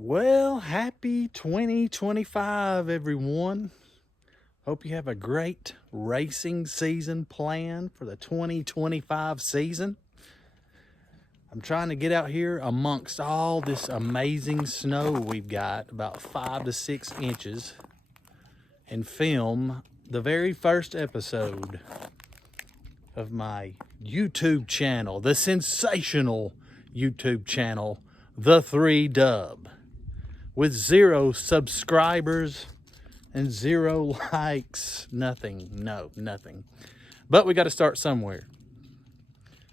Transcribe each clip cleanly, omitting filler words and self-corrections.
Well, happy 2025, everyone. Hope you have a great racing season planned for the 2025 season. I'm trying to get out here amongst all this amazing snow we've got, about 5 to 6 inches, and film the very first episode of my YouTube channel, the sensational YouTube channel, The 3 Dub, with 0 subscribers and 0 likes. Nothing. But we got to start somewhere.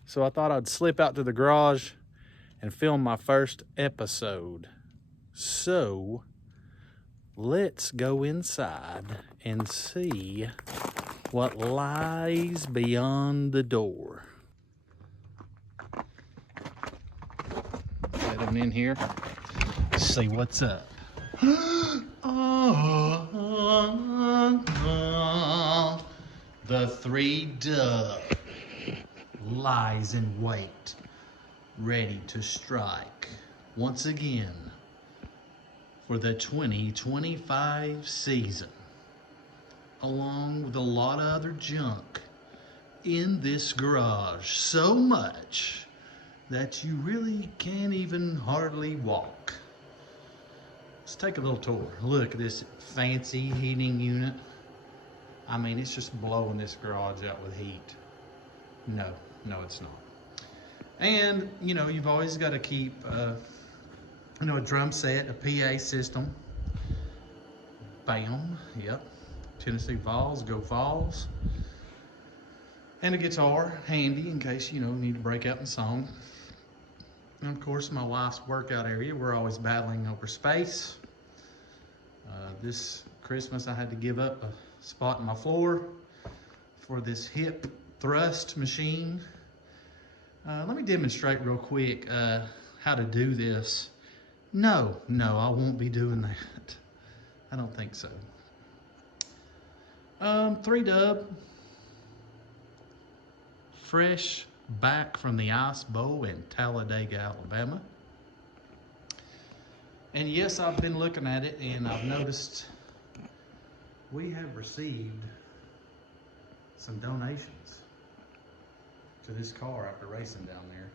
So I thought I'd slip out to the garage and film my first episode. So let's go inside and see what lies beyond the door. Get them in here. See what's up. The 3 Dub lies in wait, ready to strike once again for the 2025 season, along with a lot of other junk in this garage, so much that you really can't even hardly walk. Let's take a little tour. Look at this fancy heating unit. I mean, it's just blowing this garage out with heat. No, it's not. And, you've always got to keep, a drum set, a PA system. Bam, yep. Tennessee Vols, go Vols. And a guitar, handy in case, need to break out in song. And of course, my wife's workout area. We're always battling over space. This Christmas, I had to give up a spot in my floor for this hip thrust machine. Let me demonstrate real quick how to do this. No, I won't be doing that. I don't think so. 3 Dub, fresh back from the Ice Bowl in Talladega, Alabama. And yes, I've been looking at it and I've noticed we have received some donations to this car after racing down there.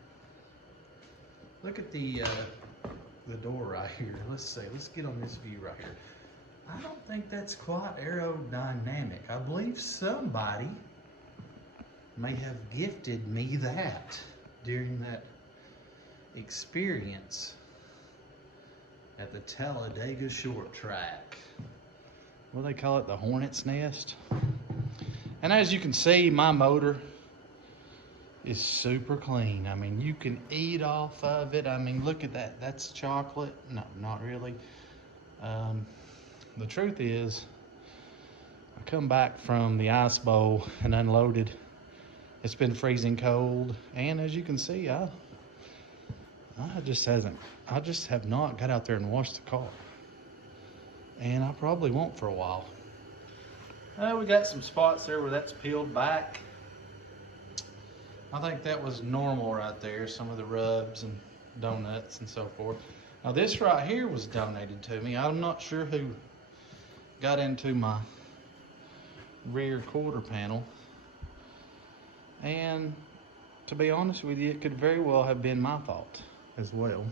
Look at the door right here. Let's get on this view right here. I don't think that's quite aerodynamic. I believe somebody may have gifted me that during that experience at the Talladega short track. What do they call it? The Hornet's Nest. And as you can see, my motor is super clean. I mean, you can eat off of it. I mean, look at that. That's chocolate. No, not really. The truth is, I come back from the Ice Bowl and unloaded. It's been freezing cold, and as you can see, I just have not got out there and washed the car, and I probably won't for a while. We got some spots there where that's peeled back. I think that was normal right there, some of the rubs and donuts and so forth. Now this right here was donated to me. I'm not sure who got into my rear quarter panel. And to be honest with you, it could very well have been my fault as well.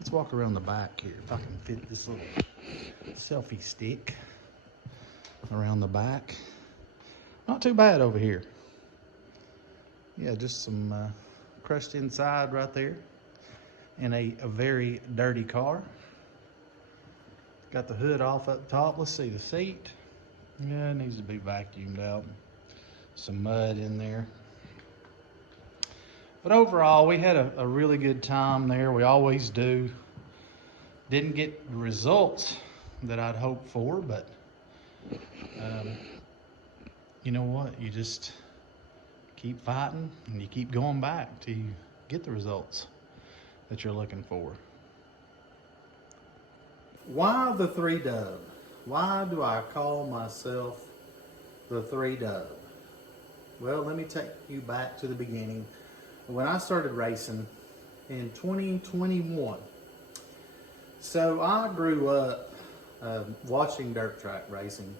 Let's walk around the back here. If I can fit this little selfie stick around the back. Not too bad over here. Yeah, just some crushed inside right there. In a very dirty car. Got the hood off up top. Let's see the seat. Yeah, it needs to be vacuumed out. Some mud in there. But overall, we had a really good time there. We always do. Didn't get the results that I'd hoped for, but you know what? You just keep fighting and you keep going back till you get the results that you're looking for. Why the 3 Dub? Why do I call myself the 3 Dub? Well, let me take you back to the beginning. When I started racing in 2021, So I grew up watching dirt track racing,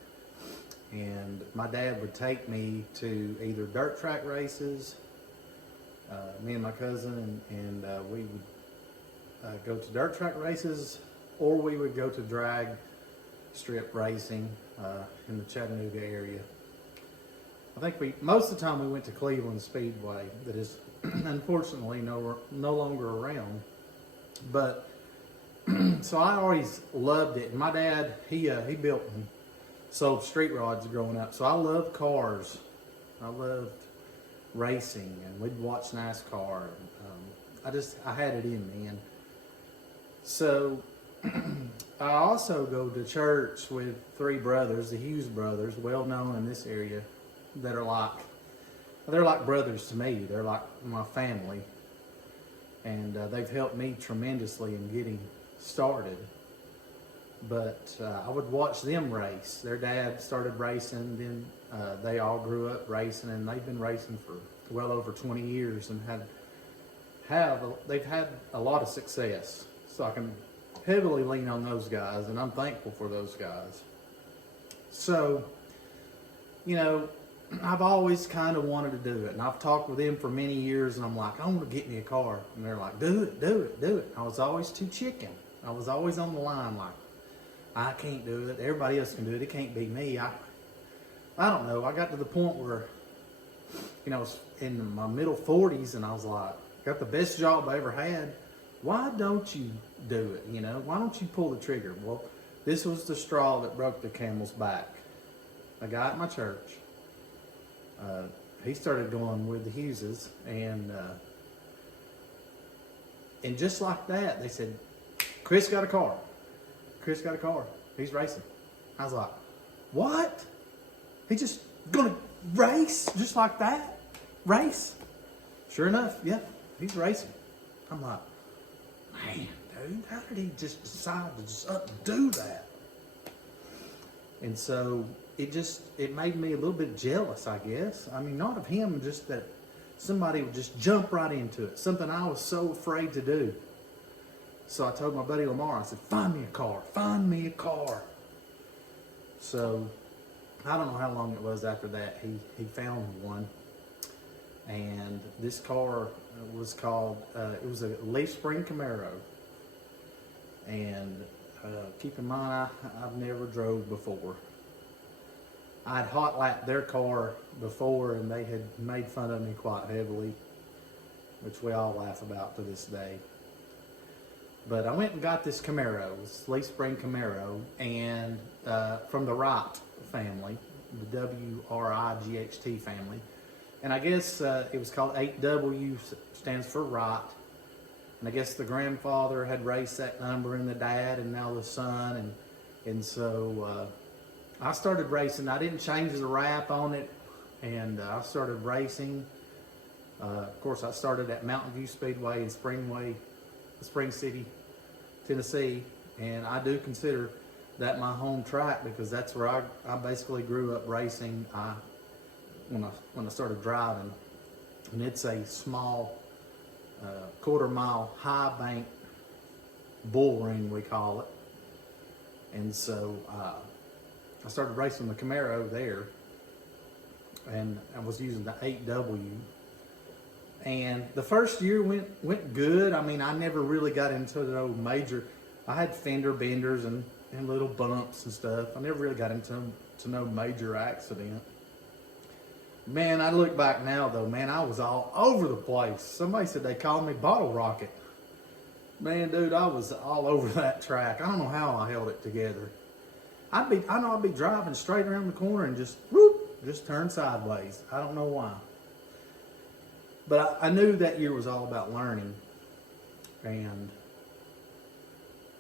and my dad would take me to either dirt track races, me and my cousin, and we would go to dirt track races, or we would go to drag strip racing in the Chattanooga area. I think most of the time we went to Cleveland Speedway, that is unfortunately no longer around. But so I always loved it. And my dad, he built and sold street rods growing up. So I loved cars. I loved racing, and we'd watch NASCAR. I had it in me. And so I also go to church with three brothers, the Hughes brothers, well known in this area, that are they're like brothers to me. They're like my family. And they've helped me tremendously in getting started. But I would watch them race. Their dad started racing, then they all grew up racing, and they've been racing for well over 20 years and they've had a lot of success. So I can heavily lean on those guys, and I'm thankful for those guys. So, you know, I've always kind of wanted to do it, and I've talked with them for many years, and I'm like, I want to get me a car. And they're like, do it, do it, do it. I was always too chicken. I was always on the line like, I can't do it. Everybody else can do it. It can't be me. I don't know. I got to the point where, you know, I was in my middle 40s, and I was like, got the best job I ever had. Why don't you do it? You know, why don't you pull the trigger? Well, this was the straw that broke the camel's back. A guy at my church, he started going with the Hugheses, and just like that, they said, Chris got a car. Chris got a car. He's racing. I was like, what? He's just gonna race just like that? Race? Sure enough, yeah, he's racing. I'm like, man, dude, how did he just decide to just up and do that? And so it made me a little bit jealous, I guess. I mean, not of him, just that somebody would just jump right into it. Something I was so afraid to do. So I told my buddy Lamar, I said, find me a car. Find me a car. So I don't know how long it was after that. He found one. And this car was called, it was a leaf spring Camaro. And keep in mind, I've never drove before. I'd hot lapped their car before, and they had made fun of me quite heavily, which we all laugh about to this day. But I went and got this Camaro, this leaf spring Camaro, and from the Wright family, the W-R-I-G-H-T family. And I guess it was called 8W, stands for Wright. And I guess the grandfather had raced that number, and the dad, and now the son. And so I started racing. I didn't change the wrap on it, and I started racing. Of course, I started at Mountain View Speedway in Spring City, Tennessee. And I do consider that my home track, because that's where I basically grew up racing. When I started driving, and it's a small quarter-mile high bank bull ring, we call it. And so I started racing the Camaro there, and I was using the 8W. And the first year went good. I mean, I never really got into no major. I had fender benders and little bumps and stuff. I never really got into no major accident. Man, I look back now though, man, I was all over the place. Somebody said they called me Bottle Rocket. Man, dude, I was all over that track. I don't know how I held it together. I'd be driving straight around the corner and just turn sideways. I don't know why. But I knew that year was all about learning. And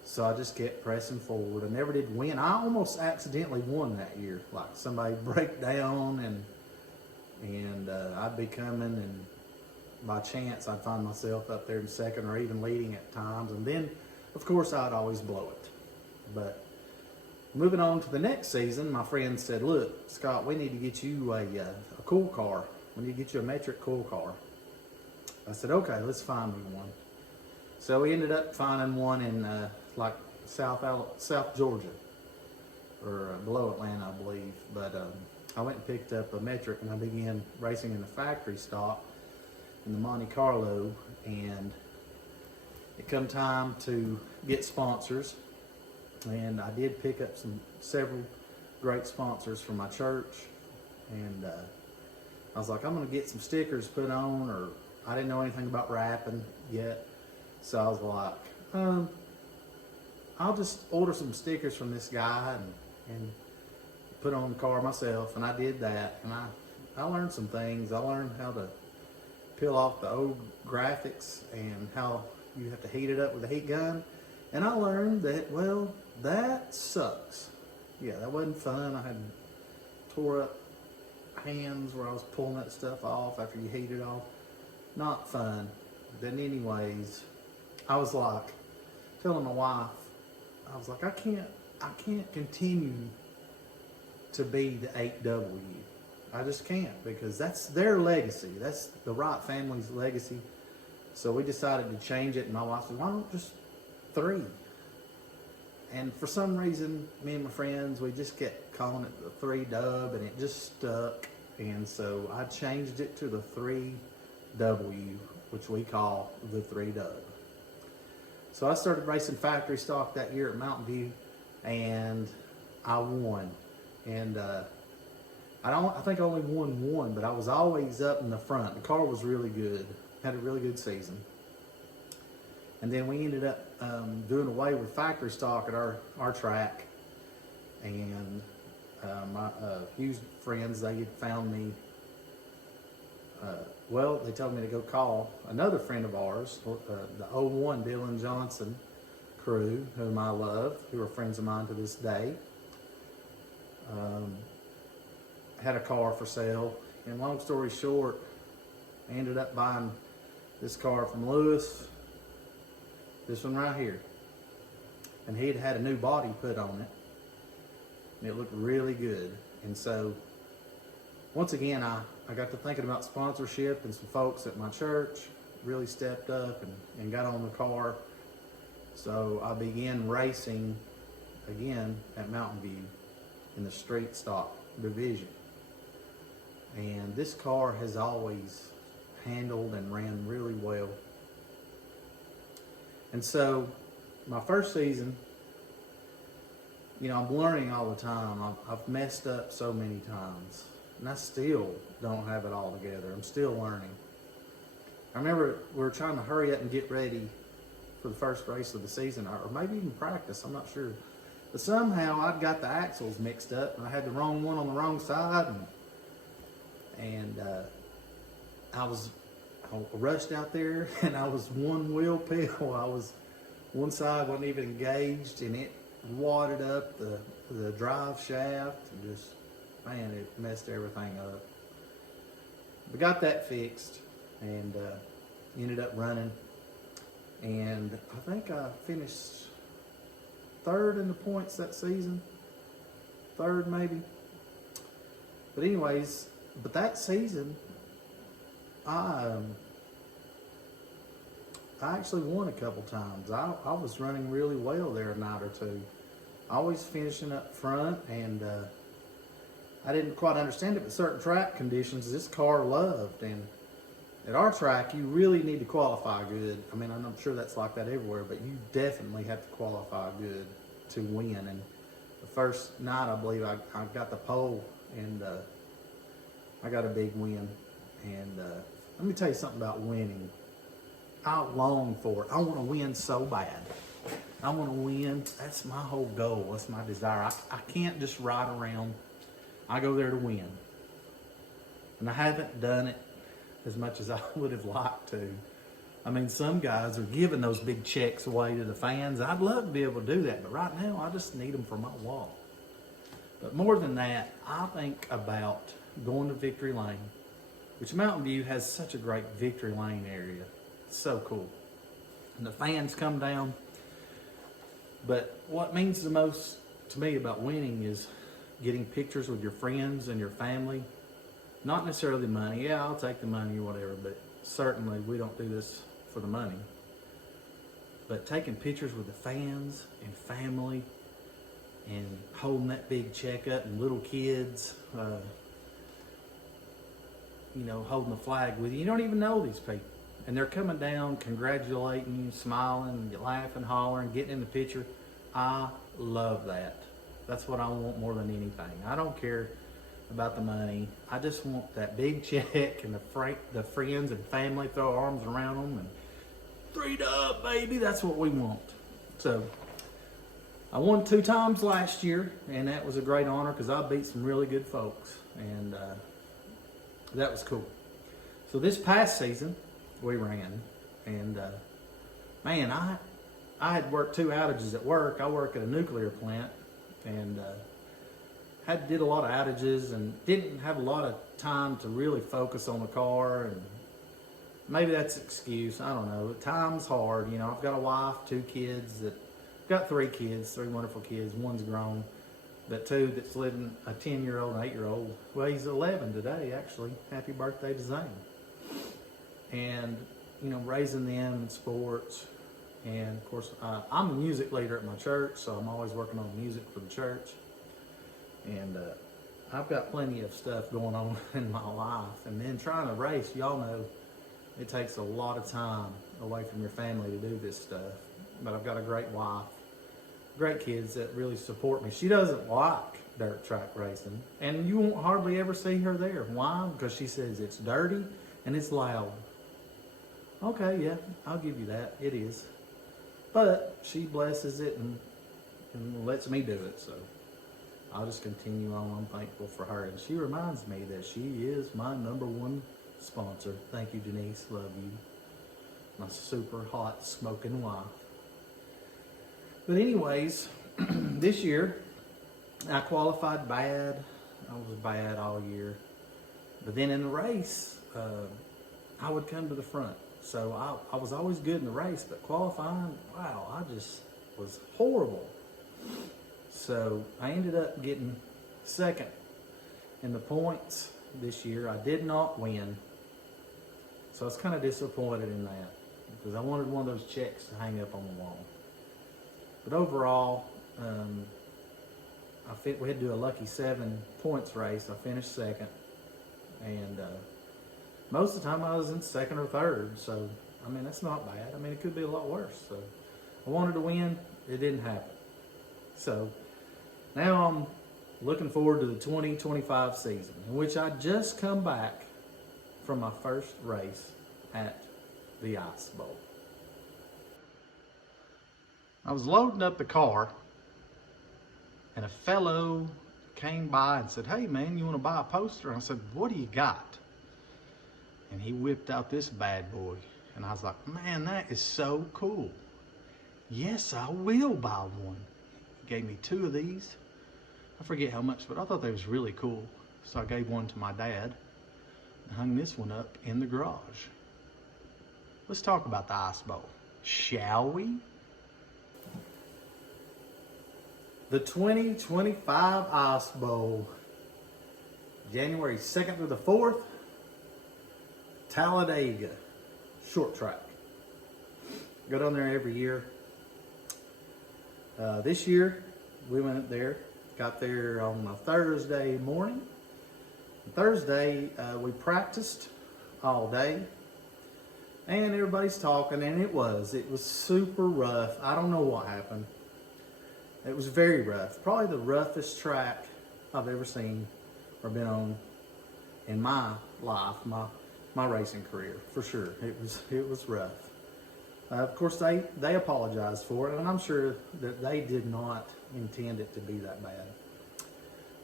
so I just kept pressing forward. I never did win. I almost accidentally won that year. Like somebody break down, and I'd be coming, and by chance I'd find myself up there in second or even leading at times. And then, of course, I'd always blow it. But moving on to the next season, my friend said, look, Scott, we need to get you a cool car. We need to get you a metric cool car. I said, okay, let's find me one. So we ended up finding one in like South Georgia, or below Atlanta, I believe. But I went and picked up a metric, and I began racing in the factory stock in the Monte Carlo, and it come time to get sponsors, and I did pick up several great sponsors from my church, and I was like, I'm gonna get some stickers put on, or I didn't know anything about wrapping yet, so I was like, I'll just order some stickers from this guy and put on the car myself, and I did that, and I learned some things. I learned how to peel off the old graphics and how you have to heat it up with a heat gun, and I learned that, well, that sucks. Yeah, that wasn't fun. I had tore up hands where I was pulling that stuff off after you heat it off. Not fun. Then anyways, I was like telling my wife, I was like, I can't continue to be the 8W. I just can't, because that's their legacy. That's the Wright family's legacy. So we decided to change it, and my wife said, why don't just 3? And for some reason, me and my friends, we just kept calling it the 3 Dub, and it just stuck. And so I changed it to the 3W, which we call the 3 Dub. So I started racing factory stock that year at Mountain View, and I won. And I think I only won one, but I was always up in the front. The car was really good. Had a really good season. And then we ended up doing away with factory stock at our track. And my few friends, they had found me, they told me to go call another friend of ours, the 01 Dylan Johnson crew, whom I love, who are friends of mine to this day. Had a car for sale, and long story short, I ended up buying this car from Lewis, this one right here, and he'd had a new body put on it, and it looked really good. And so once again, I got to thinking about sponsorship, and some folks at my church really stepped up and got on the car. So I began racing again at Mountain View in the street stock division. And this car has always handled and ran really well. And so my first season, I'm learning all the time. I've messed up so many times, and I still don't have it all together. I'm still learning. I remember we were trying to hurry up and get ready for the first race of the season, or maybe even practice, I'm not sure. But somehow I'd got the axles mixed up, and I had the wrong one on the wrong side, and I rushed out there, and I was one wheel pill. One side wasn't even engaged, and it wadded up the drive shaft, and just, man, it messed everything up. We got that fixed, and ended up running, and I think I finished 3rd in the points that season, 3rd maybe. But anyways, that season, I actually won a couple times. I was running really well there a night or two. Always finishing up front, and I didn't quite understand it, but certain track conditions this car loved. And at our track, you really need to qualify good. I mean, I'm sure that's like that everywhere, but you definitely have to qualify good to win. And the first night, I believe, I got the pole, and I got a big win. And let me tell you something about winning. I long for it. I want to win so bad. I want to win. That's my whole goal. That's my desire. I can't just ride around. I go there to win. And I haven't done it as much as I would have liked to. I mean, some guys are giving those big checks away to the fans. I'd love to be able to do that, but right now I just need them for my walk. But more than that, I think about going to Victory Lane, which Mountain View has such a great Victory Lane area. It's so cool. And the fans come down. But what means the most to me about winning is getting pictures with your friends and your family. Not necessarily money. Yeah, I'll take the money or whatever, but certainly we don't do this for the money. But taking pictures with the fans and family and holding that big check up and little kids, you know, holding the flag with you. You don't even know these people. And they're coming down, congratulating you, smiling, laughing, hollering, getting in the picture. I love that. That's what I want more than anything. I don't care about the money. I just want that big check and the friends and family throw arms around them and 3-up, baby. That's what we want. So I won 2 times last year, and that was a great honor because I beat some really good folks, and that was cool. So this past season we ran, and man, I had worked 2 outages at work. I work at a nuclear plant, and did a lot of outages and didn't have a lot of time to really focus on the car, and maybe that's an excuse. I don't know. Time's hard. You know, I've got a wife, 2 kids got 3 kids, 3 wonderful kids. One's grown, but 2 that's living, a 10-year-old and 8-year-old. Well, he's 11 today, actually. Happy birthday to Zane. And, you know, raising them in sports. And of course, I'm a music leader at my church, so I'm always working on music for the church. And I've got plenty of stuff going on in my life. And then trying to race, y'all know, it takes a lot of time away from your family to do this stuff. But I've got a great wife, great kids that really support me. She doesn't like dirt track racing, and you won't hardly ever see her there. Why? Because she says it's dirty and it's loud. Okay, yeah, I'll give you that. It is. But she blesses it and lets me do it, so I'll just continue on. I'm thankful for her. And she reminds me that she is my #1 sponsor. Thank you, Denise. Love you. My super hot smoking wife. But anyways, this year I qualified bad. I was bad all year. But then in the race, I would come to the front. So I was always good in the race, but qualifying, wow, I just was horrible. So I ended up getting 2nd in the points this year. I did not win. So I was kind of disappointed in that because I wanted one of those checks to hang up on the wall. But overall, we had to do a lucky 7 points race. I finished 2nd. And most of the time I was in 2nd or 3rd. So, I mean, that's not bad. I mean, it could be a lot worse. So I wanted to win. It didn't happen. So now I'm looking forward to the 2025 season, in which I just come back from my first race at the Ice Bowl. I was loading up the car, and a fellow came by and said, "Hey man, you want to buy a poster?" And I said, "What do you got?" And he whipped out this bad boy, and I was like, "Man, that is so cool. Yes, I will buy one." He gave me 2 of these. I forget how much, but I thought they was really cool. So I gave one to my dad and hung this one up in the garage. Let's talk about the Ice Bowl, shall we? The 2025 Ice Bowl, January 2nd through the 4th, Talladega, short track. Go down there every year. This year, we went up there, got there on a Thursday morning. Thursday, we practiced all day, and everybody's talking, and it was super rough. I don't know what happened. It was very rough. Probably the roughest track I've ever seen or been on in my life, my racing career, for sure. It was rough. Of course, they apologized for it, and I'm sure that they did not intend it to be that bad.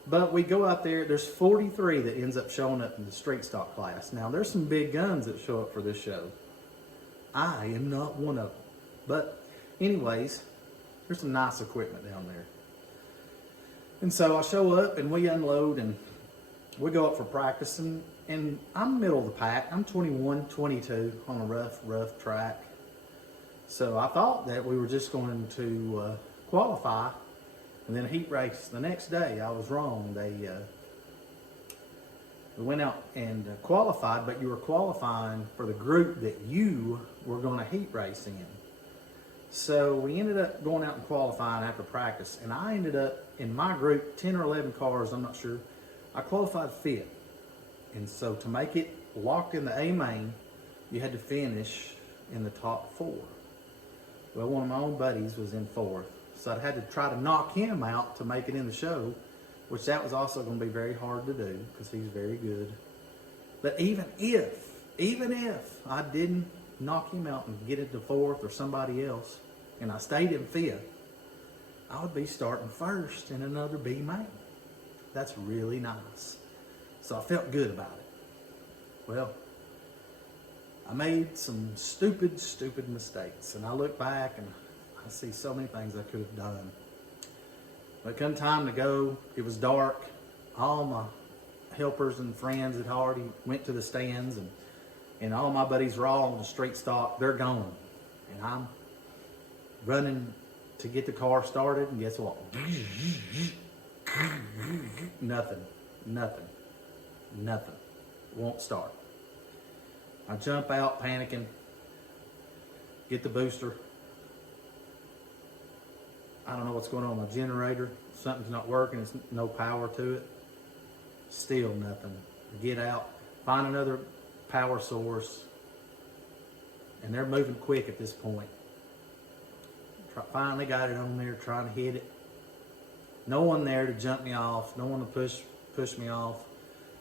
But we go out there. There's 43 that ends up showing up in the street stock class. Now, there's some big guns that show up for this show. I am not one of them. But anyways, there's some nice equipment down there. And so I show up and we unload and we go up for practice, and I'm middle of the pack. I'm 21, 22 on a rough track. So I thought that we were just going to qualify and then a heat race the next day. I was wrong. We went out and qualified, but you were qualifying for the group that you were going to heat race in. So we ended up going out and qualifying after practice, and I ended up in my group, 10 or 11 cars, I'm not sure. I qualified fifth, and so to make it locked in the A main, you had to finish in the top four. Well, one of my own buddies was in fourth, so I had to try to knock him out to make it in the show, which that was also going to be very hard to do because he's very good. But even if I didn't knock him out and get into fourth or somebody else, and I stayed in fifth, I would be starting first in another B main. That's really nice. So I felt good about it. Well, I made some stupid mistakes, and I look back and I see so many things I could have done. But come time to go, it was dark. All my helpers and friends had already went to the stands, and all my buddies were all on the straight stock. They're gone. And I'm running to get the car started, and guess what? Nothing. Won't start. I jump out panicking, get the booster. I don't know what's going on with my generator. Something's not working, there's no power to it. Still nothing. Get out, find another power source, and they're moving quick at this point. Finally got it on there, trying to hit it. No one there to jump me off, no one to push me off,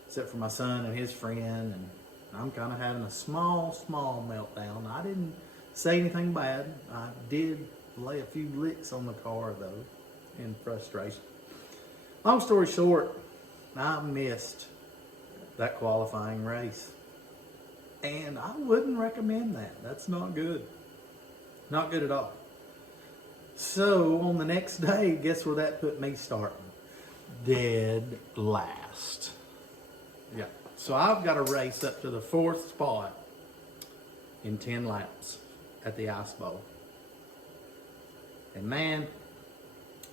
except for my son and his friend, and I'm kind of having a small meltdown. I didn't say anything bad. I did lay a few licks on the car, though, in frustration. Long story short, I missed that qualifying race. And I wouldn't recommend that. That's not good. Not good at all. So, on the next day, guess where that put me starting? Dead last. Yeah. So I've got to race up to the fourth spot in 10 laps at the Ice Bowl. And man,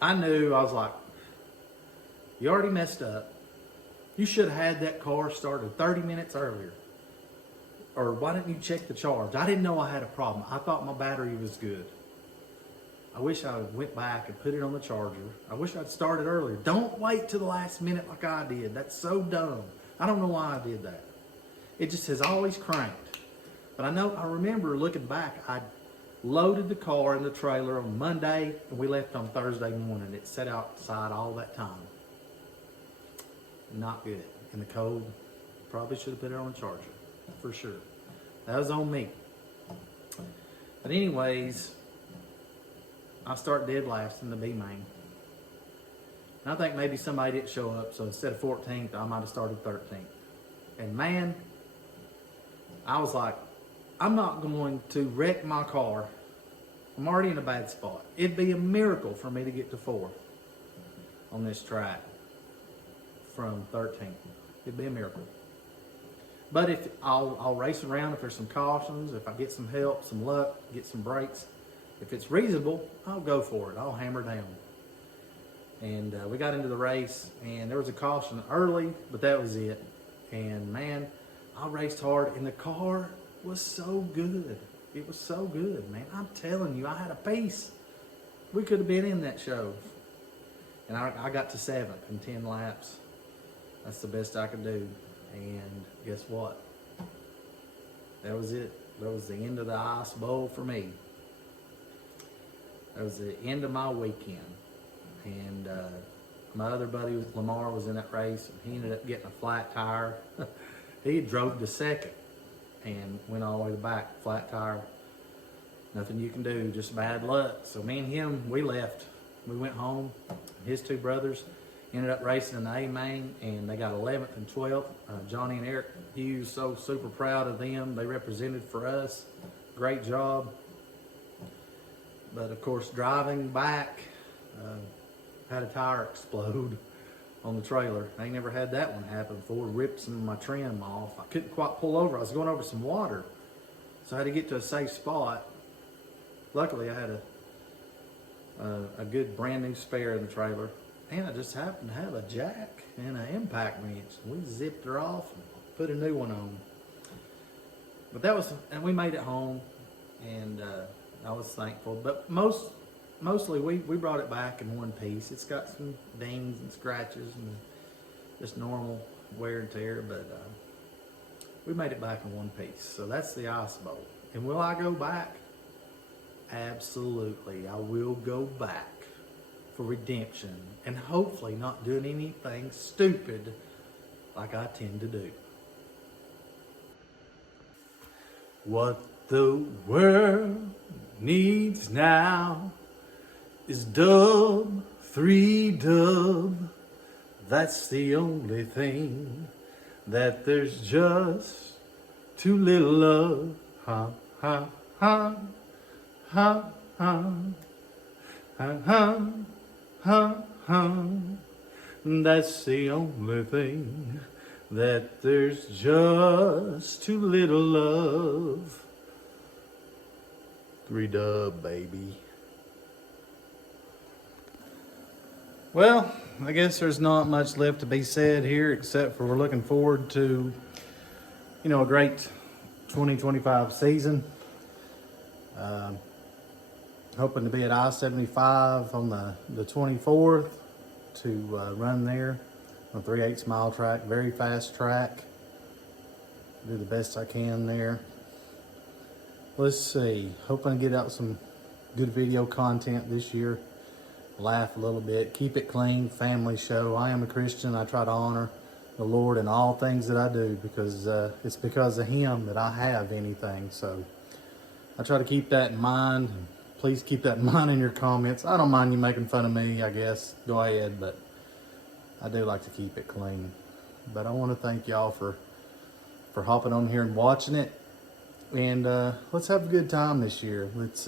I knew, I was like, you already messed up. You should have had that car started 30 minutes earlier. Or why didn't you check the charge? I didn't know I had a problem. I thought my battery was good. I wish I went back and put it on the charger. I wish I'd started earlier. Don't wait to the last minute like I did. That's so dumb. I don't know why I did that. It just has always cranked. But I remember looking back, I loaded the car in the trailer on Monday, and we left on Thursday morning. It sat outside all that time. Not good. In the cold, probably should have put it on the charger, for sure. That was on me. But anyways, I start dead last in the B main. And I think maybe somebody didn't show up, so instead of 14th, I might have started 13th. And man, I was like, I'm not going to wreck my car. I'm already in a bad spot. It'd be a miracle for me to get to 4th on this track from 13th. It'd be a miracle. But if I'll race around if there's some cautions, if I get some help, some luck, get some breaks. If it's reasonable, I'll go for it. I'll hammer down. And we got into the race, and there was a caution early, but that was it. And man, I raced hard, and the car was so good. It was so good, man. I'm telling you, I had a piece. We could have been in that show. And I got to 7th in 10 laps. That's the best I could do. And guess what? That was it. That was the end of the Ice Bowl for me. That was the end of my weekend. And my other buddy, Lamar, was in that race, and he ended up getting a flat tire. He drove to 2nd and went all the way to the back, flat tire. Nothing you can do, just bad luck. So me and him, we left. We went home. His two brothers ended up racing in the A main, and they got 11th and 12th. Johnny and Eric Hughes, so super proud of them. They represented for us. Great job. But of course, driving back, had a tire explode on the trailer. I ain't never had that one happen before. Ripped some of my trim off. I couldn't quite pull over. I was going over some water, so I had to get to a safe spot. Luckily, I had a good brand new spare in the trailer, and I just happened to have a jack and an impact wrench. We zipped her off and put a new one on. But that was, and we made it home, and I was thankful. But mostly we brought it back in one piece. It's got some dings and scratches and just normal wear and tear, but we made it back in one piece. So that's the Ice Bowl. And will I go back? Absolutely. I will go back for redemption and hopefully not doing anything stupid like I tend to do. What the world needs now is dub, 3-dub. That's the only thing that there's just too little of. Ha, ha, ha, ha, ha, ha, ha, ha, ha. That's the only thing that there's just too little of. 3-dub, baby. Well, I guess there's not much left to be said here, except for we're looking forward to, a great 2025 season. Hoping to be at I-75 on the 24th to run there on a 3/8 mile track, very fast track. Do the best I can there. Let's see, hoping to get out some good video content this year. Laugh a little bit, keep it clean, family show. I am a Christian. I try to honor the Lord in all things that I do because it's because of Him that I have anything. So I try to keep that in mind. Please keep that in mind in your comments. I don't mind you making fun of me, I guess. Go ahead, but I do like to keep it clean. But I want to thank y'all for hopping on here and watching it. And let's have a good time this year. Let's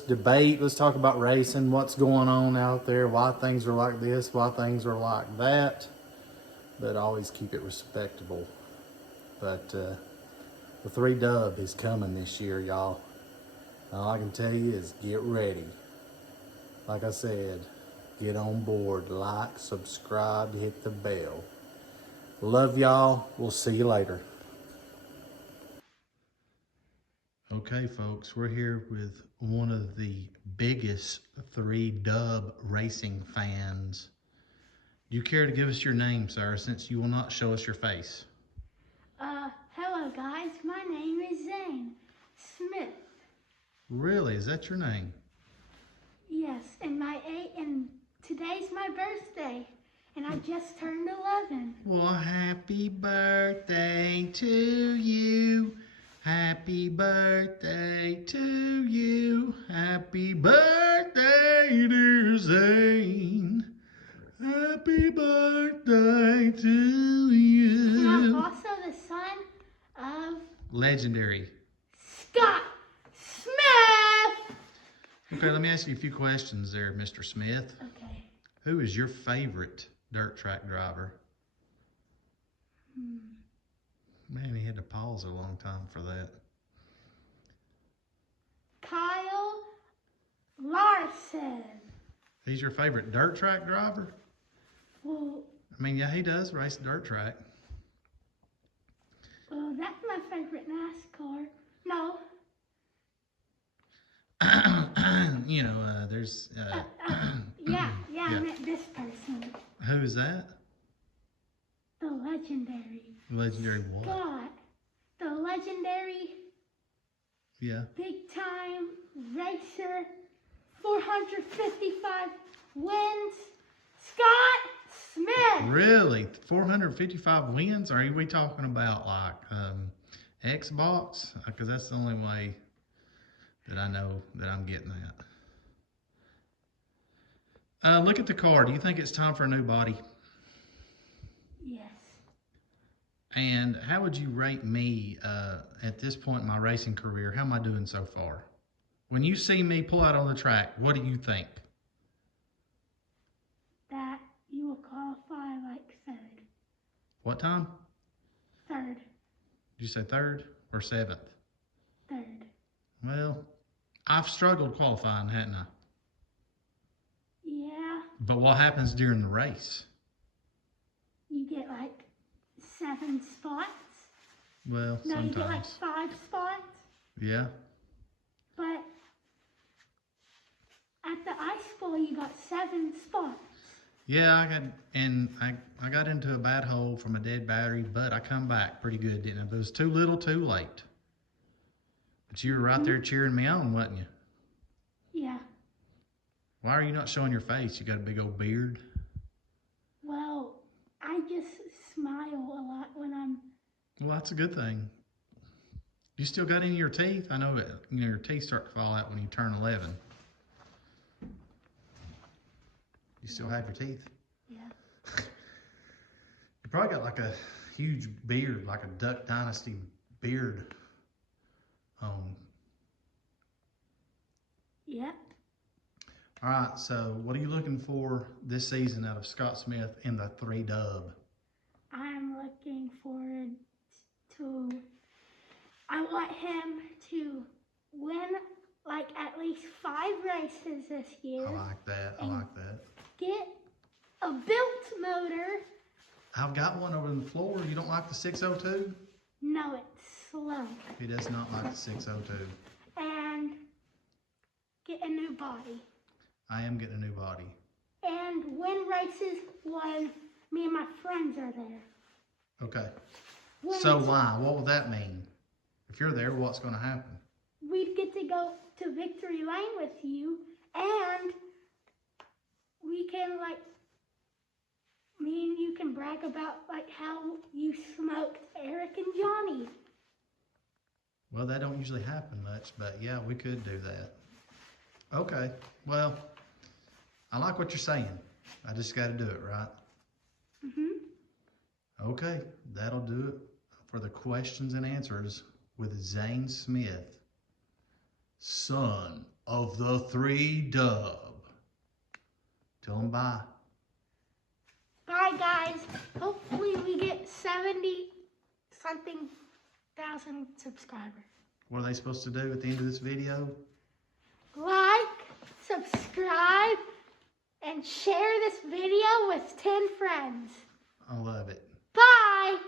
debate. Let's talk about racing. What's going on out there? Why things are like this? Why things are like that? But always keep it respectable. But the 3-dub is coming this year, y'all. All I can tell you is get ready. Like I said, get on board. Like, subscribe, hit the bell. Love y'all. We'll see you later. Okay, folks, we're here with one of the biggest 3-dub racing fans. Do you care to give us your name, sir, since you will not show us your face? Hello, guys. My name is Zane Smith. Really? Is that your name? Yes, and today's my birthday, and I just turned 11. Well, happy birthday to you. Happy birthday to you. Happy birthday, dear Zane. Happy birthday to you. And I'm also the son of Legendary Scott Smith. Okay, let me ask you a few questions there, Mr. Smith. Okay. Who is your favorite dirt track driver? Man, he had to pause a long time for that. Kyle Larson. He's your favorite dirt track driver? Well, I mean, yeah, he does race dirt track. Well, that's my favorite NASCAR. No. There's... Yeah, I meant this person. Who is that? The legendary. Legendary what? Scott. The legendary... Yeah. Big time racer. 455 wins. Scott Smith. Really? 455 wins? Are we talking about like Xbox? Because that's the only way that I know that I'm getting that. Look at the car. Do you think it's time for a new body? Yes. And how would you rate me at this point in my racing career? How am I doing so far? When you see me pull out on the track, what do you think? That you will qualify like third. What time? Third. Did you say third or seventh? Third. Well, I've struggled qualifying, hadn't I? Yeah. But what happens during the race? You get like 7 spots. Well, No, sometimes. you get like 5 spots. Yeah. But at the Ice Bowl, you got 7 spots. Yeah, I got into a bad hole from a dead battery, but I come back pretty good, didn't I? But it was too little, too late. But you were right there cheering me on, wasn't you? Yeah. Why are you not showing your face? You got a big old beard. Well, I just smile a lot when I'm... Well, that's a good thing. You still got any of your teeth? I know that your teeth start to fall out when you turn 11. You still have your teeth? Yeah. You probably got like a huge beard, like a Duck Dynasty beard. Yep. All right, so what are you looking for this season out of Scott Smith in the 3 dub? I'm looking forward to... I want him to win like at least 5 races this year. I like that. I like that. Get a built motor. I've got one over on the floor. You don't like the 602? No, it's slow. He does not like the 602. And get a new body. I am getting a new body. And win races when me and my friends are there. Okay. When So why? What would that mean? If you're there, what's going to happen? we'd get to go to Victory Lane with you, and we can, like, me and you can brag about, like, how you smoked Eric and Johnny. Well, that don't usually happen much, but yeah, we could do that. Okay, well, I like what you're saying. I just got to do it, right? Mm-hmm. Okay, that'll do it for the questions and answers with Zane Smith, son of the 3 dub. Tell him bye. Bye, guys. Hopefully we get 70-something thousand subscribers. What are they supposed to do at the end of this video? Like, subscribe, and share this video with 10 friends. I love it. Bye!